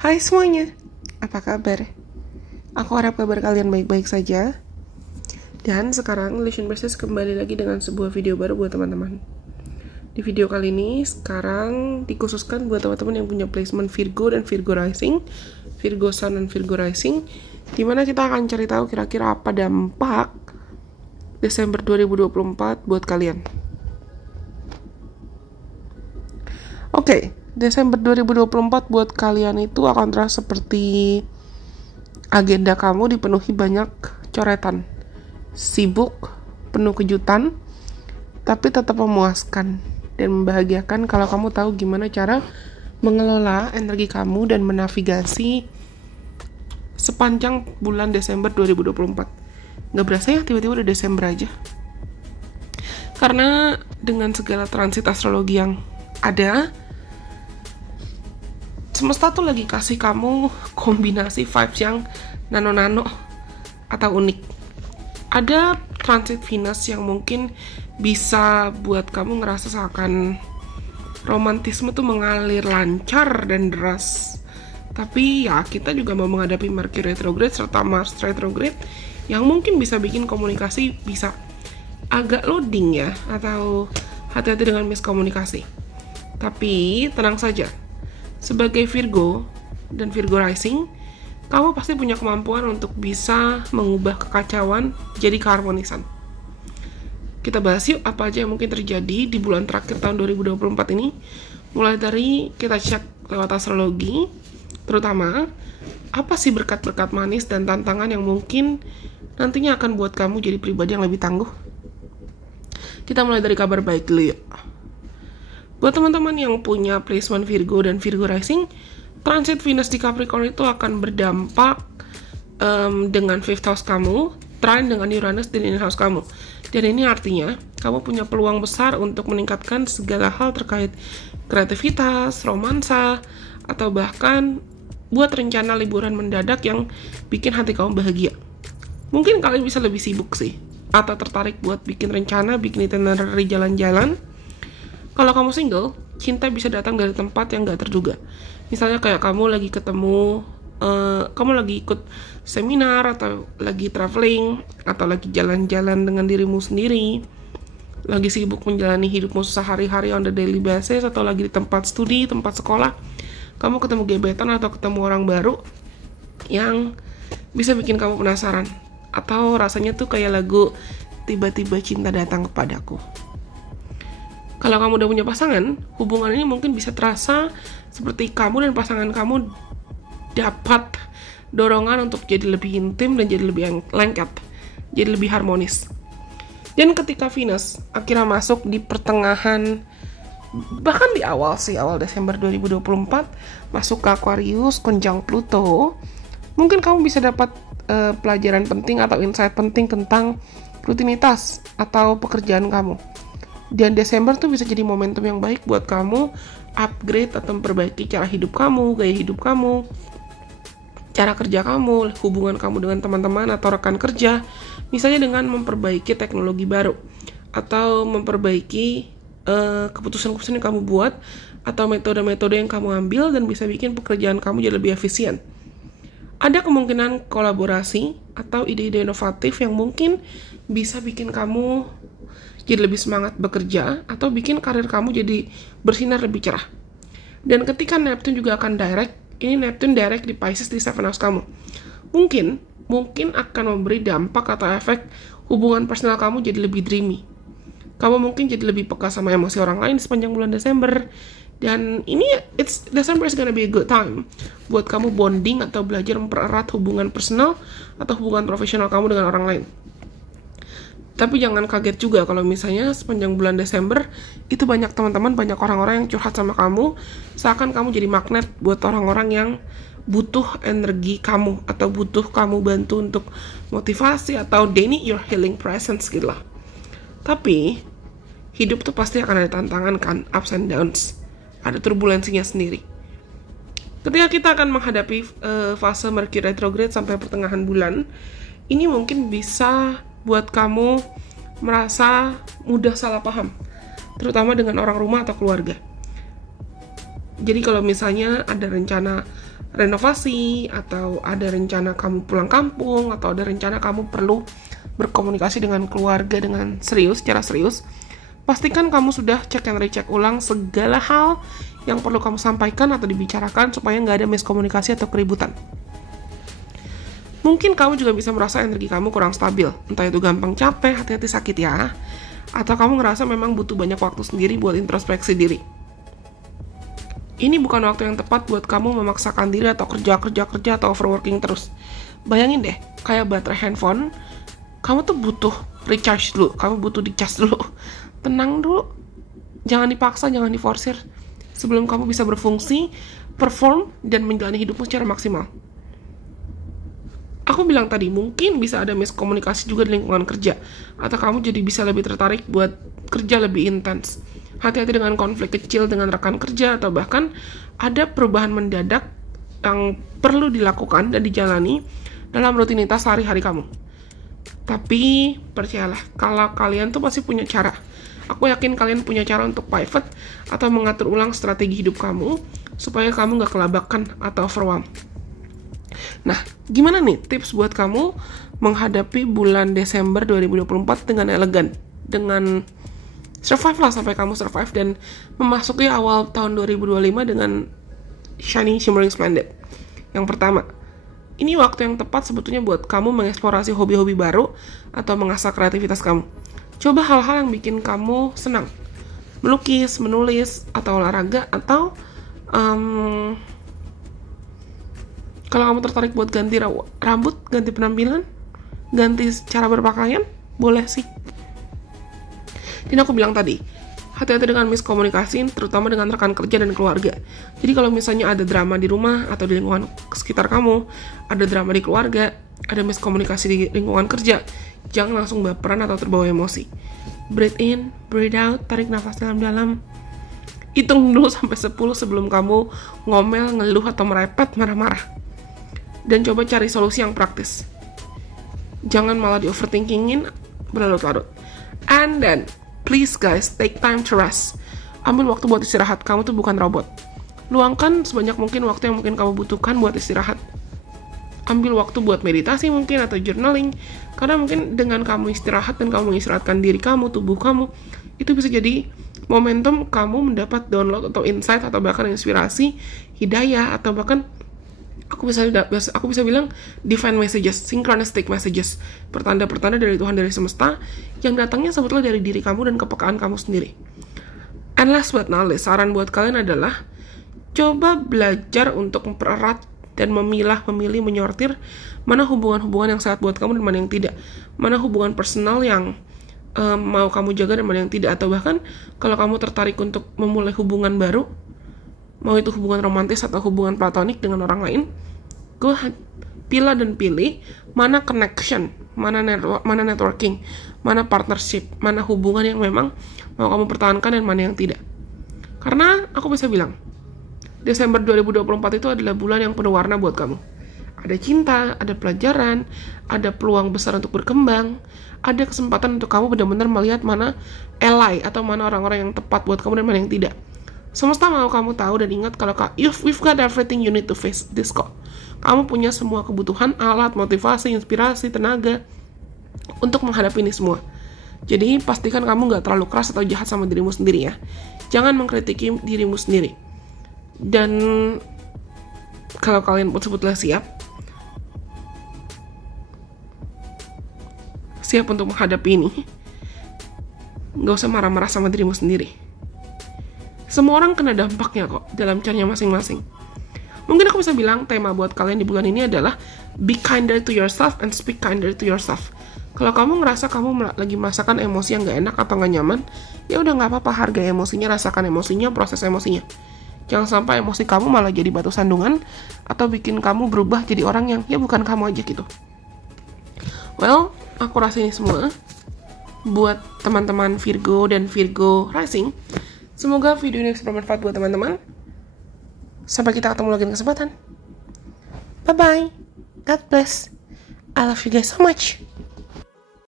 Hai semuanya, apa kabar? Aku harap kabar kalian baik-baik saja. Dan sekarang Illusion Versus kembali lagi dengan sebuah video baru buat teman-teman. Di video kali ini sekarang dikhususkan buat teman-teman yang punya placement Virgo dan Virgo Rising, Virgo Sun dan Virgo Rising, dimana kita akan cari tahu kira-kira apa dampak Desember 2024 buat kalian. Oke, Desember 2024 buat kalian itu akan terasa seperti agenda kamu dipenuhi banyak coretan, sibuk, penuh kejutan, tapi tetap memuaskan dan membahagiakan kalau kamu tahu gimana cara mengelola energi kamu dan menavigasi sepanjang bulan Desember 2024. Nggak berasa ya tiba-tiba udah Desember aja. Karena dengan segala transit astrologi yang ada, semesta tuh lagi kasih kamu kombinasi vibes yang nano-nano atau unik. Ada transit Venus yang mungkin bisa buat kamu ngerasa seakan romantisme tuh mengalir lancar dan deras. Tapi ya kita juga mau menghadapi Mercury retrograde serta Mars retrograde yang mungkin bisa bikin komunikasi bisa agak loading ya, atau hati-hati dengan miskomunikasi. Tapi tenang saja, sebagai Virgo dan Virgo Rising, kamu pasti punya kemampuan untuk bisa mengubah kekacauan jadi keharmonisan. Kita bahas yuk apa aja yang mungkin terjadi di bulan terakhir tahun 2024 ini. Mulai dari kita cek lewat astrologi, terutama apa sih berkat-berkat manis dan tantangan yang mungkin nantinya akan buat kamu jadi pribadi yang lebih tangguh. Kita mulai dari kabar baik dulu yuk. Buat teman-teman yang punya placement Virgo dan Virgo Rising, transit Venus di Capricorn itu akan berdampak dengan 5th house kamu, trine dengan Uranus di 9th house kamu. Dan ini artinya, kamu punya peluang besar untuk meningkatkan segala hal terkait kreativitas, romansa, atau bahkan buat rencana liburan mendadak yang bikin hati kamu bahagia. Mungkin kalian bisa lebih sibuk sih, atau tertarik buat bikin rencana, bikin itinerary jalan-jalan. Kalau kamu single, cinta bisa datang dari tempat yang gak terduga. Misalnya kayak kamu lagi ketemu, kamu lagi ikut seminar, atau lagi traveling, atau lagi jalan-jalan dengan dirimu sendiri, lagi sibuk menjalani hidupmu sehari-hari on the daily basis, atau lagi di tempat studi, tempat sekolah, kamu ketemu gebetan atau ketemu orang baru yang bisa bikin kamu penasaran. Atau rasanya tuh kayak lagu Tiba-tiba Cinta Datang Kepadaku. Kalau kamu udah punya pasangan, hubungan ini mungkin bisa terasa seperti kamu dan pasangan kamu dapat dorongan untuk jadi lebih intim dan jadi lebih lengket, jadi lebih harmonis. Dan ketika Venus akhirnya masuk di pertengahan, bahkan di awal Desember 2024, masuk ke Aquarius, konjung Pluto, mungkin kamu bisa dapat pelajaran penting atau insight penting tentang rutinitas atau pekerjaan kamu. Dan Desember tuh bisa jadi momentum yang baik buat kamu upgrade atau memperbaiki cara hidup kamu, gaya hidup kamu, cara kerja kamu, hubungan kamu dengan teman-teman atau rekan kerja, misalnya dengan memperbaiki teknologi baru atau memperbaiki keputusan-keputusan yang kamu buat atau metode-metode yang kamu ambil dan bisa bikin pekerjaan kamu jadi lebih efisien. Ada kemungkinan kolaborasi atau ide-ide inovatif yang mungkin bisa bikin kamu jadi lebih semangat bekerja atau bikin karir kamu jadi bersinar lebih cerah. Dan ketika Neptune juga akan direct, ini Neptune direct di Pisces di 7th house kamu. Mungkin akan memberi dampak atau efek hubungan personal kamu jadi lebih dreamy. Kamu mungkin jadi lebih peka sama emosi orang lain sepanjang bulan Desember. Dan ini December is gonna be a good time buat kamu bonding atau belajar mempererat hubungan personal atau hubungan profesional kamu dengan orang lain. Tapi jangan kaget juga kalau misalnya sepanjang bulan Desember itu banyak teman-teman, banyak orang-orang yang curhat sama kamu, seakan kamu jadi magnet buat orang-orang yang butuh energi kamu atau butuh kamu bantu untuk motivasi atau they need your healing presence gitu lah. Tapi hidup tuh pasti akan ada tantangan kan, ups and downs, ada turbulensinya sendiri. Ketika kita akan menghadapi fase Mercury retrograde sampai pertengahan bulan, ini mungkin bisa buat kamu merasa mudah salah paham, terutama dengan orang rumah atau keluarga. Jadi kalau misalnya ada rencana renovasi, atau ada rencana kamu pulang kampung, atau ada rencana kamu perlu berkomunikasi dengan keluarga dengan serius, secara serius, pastikan kamu sudah cek and recheck ulang segala hal yang perlu kamu sampaikan atau dibicarakan supaya nggak ada miskomunikasi atau keributan. Mungkin kamu juga bisa merasa energi kamu kurang stabil, entah itu gampang capek, hati-hati sakit ya, atau kamu ngerasa memang butuh banyak waktu sendiri buat introspeksi diri. Ini bukan waktu yang tepat buat kamu memaksakan diri atau kerja atau overworking terus. Bayangin deh, kayak baterai handphone, kamu tuh butuh recharge dulu, kamu butuh dicas dulu. Tenang dulu, jangan dipaksa, jangan diforsir, sebelum kamu bisa berfungsi, perform, dan menjalani hidupmu secara maksimal. Aku bilang tadi, mungkin bisa ada miskomunikasi juga di lingkungan kerja, atau kamu jadi bisa lebih tertarik buat kerja lebih intens. Hati-hati dengan konflik kecil dengan rekan kerja, atau bahkan ada perubahan mendadak yang perlu dilakukan dan dijalani dalam rutinitas sehari-hari kamu. Tapi, percayalah, kalau kalian tuh pasti punya cara. Aku yakin kalian punya cara untuk pivot atau mengatur ulang strategi hidup kamu supaya kamu gak kelabakan atau overwhelmed. Nah, gimana nih tips buat kamu menghadapi bulan Desember 2024 dengan elegan? Dengan survive lah sampai kamu survive dan memasuki awal tahun 2025 dengan shiny, shimmering, splendid. Yang pertama, ini waktu yang tepat sebetulnya buat kamu mengeksplorasi hobi-hobi baru atau mengasah kreativitas kamu. Coba hal-hal yang bikin kamu senang. Melukis, menulis, atau olahraga, atau kalau kamu tertarik buat ganti rambut, ganti penampilan, ganti cara berpakaian, boleh sih. Dan aku bilang tadi, hati-hati dengan miskomunikasi, terutama dengan rekan kerja dan keluarga. Jadi kalau misalnya ada drama di rumah atau di lingkungan sekitar kamu, ada drama di keluarga, ada miskomunikasi di lingkungan kerja, jangan langsung baperan atau terbawa emosi. Breathe in, breathe out, tarik nafas dalam-dalam. Hitung dulu sampai 10 sebelum kamu ngomel, ngeluh, atau merepet, marah-marah. Dan coba cari solusi yang praktis. Jangan malah di-overthinkingin berlarut-larut. And then, please guys, take time to rest. Ambil waktu buat istirahat, kamu tuh bukan robot. Luangkan sebanyak mungkin waktu yang mungkin kamu butuhkan buat istirahat. Ambil waktu buat meditasi mungkin atau journaling. Karena mungkin dengan kamu istirahat dan kamu istirahatkan diri kamu, tubuh kamu, itu bisa jadi momentum kamu mendapat download atau insight atau bahkan inspirasi, hidayah, atau bahkan aku bisa bilang divine messages, synchronistic messages, pertanda-pertanda dari Tuhan dari semesta yang datangnya sebetulnya dari diri kamu dan kepekaan kamu sendiri. And last but not least, saran buat kalian adalah coba belajar untuk mempererat dan memilih, menyortir mana hubungan-hubungan yang sehat buat kamu dan mana yang tidak, mana hubungan personal yang mau kamu jaga dan mana yang tidak, atau bahkan kalau kamu tertarik untuk memulai hubungan baru, mau itu hubungan romantis atau hubungan platonik dengan orang lain, go ahead, pilih mana connection, mana networking, mana partnership, mana hubungan yang memang mau kamu pertahankan dan mana yang tidak. Karena aku bisa bilang, Desember 2024 itu adalah bulan yang penuh warna buat kamu. Ada cinta, ada pelajaran, ada peluang besar untuk berkembang, ada kesempatan untuk kamu benar-benar melihat mana ally atau mana orang-orang yang tepat buat kamu dan mana yang tidak. Semesta mau kamu tahu dan ingat kalau we've got everything you need to face this kok. Kamu punya semua kebutuhan, alat, motivasi, inspirasi, tenaga untuk menghadapi ini semua. Jadi pastikan kamu gak terlalu keras atau jahat sama dirimu sendiri ya. Jangan mengkritiki dirimu sendiri. Dan kalau kalian pun sebetulnya siap untuk menghadapi ini, gak usah marah-marah sama dirimu sendiri. Semua orang kena dampaknya kok, dalam caranya masing-masing. Mungkin aku bisa bilang tema buat kalian di bulan ini adalah be kinder to yourself and speak kinder to yourself. Kalau kamu ngerasa kamu lagi merasakan emosi yang gak enak atau gak nyaman, ya udah gak apa-apa, hargai emosinya, rasakan emosinya, proses emosinya. Jangan sampai emosi kamu malah jadi batu sandungan atau bikin kamu berubah jadi orang yang ya bukan kamu aja gitu. Well, aku rasa ini semua buat teman-teman Virgo dan Virgo Rising. Semoga video ini bisa bermanfaat buat teman-teman. Sampai kita ketemu lagi di kesempatan. Bye-bye. God bless. I love you guys so much.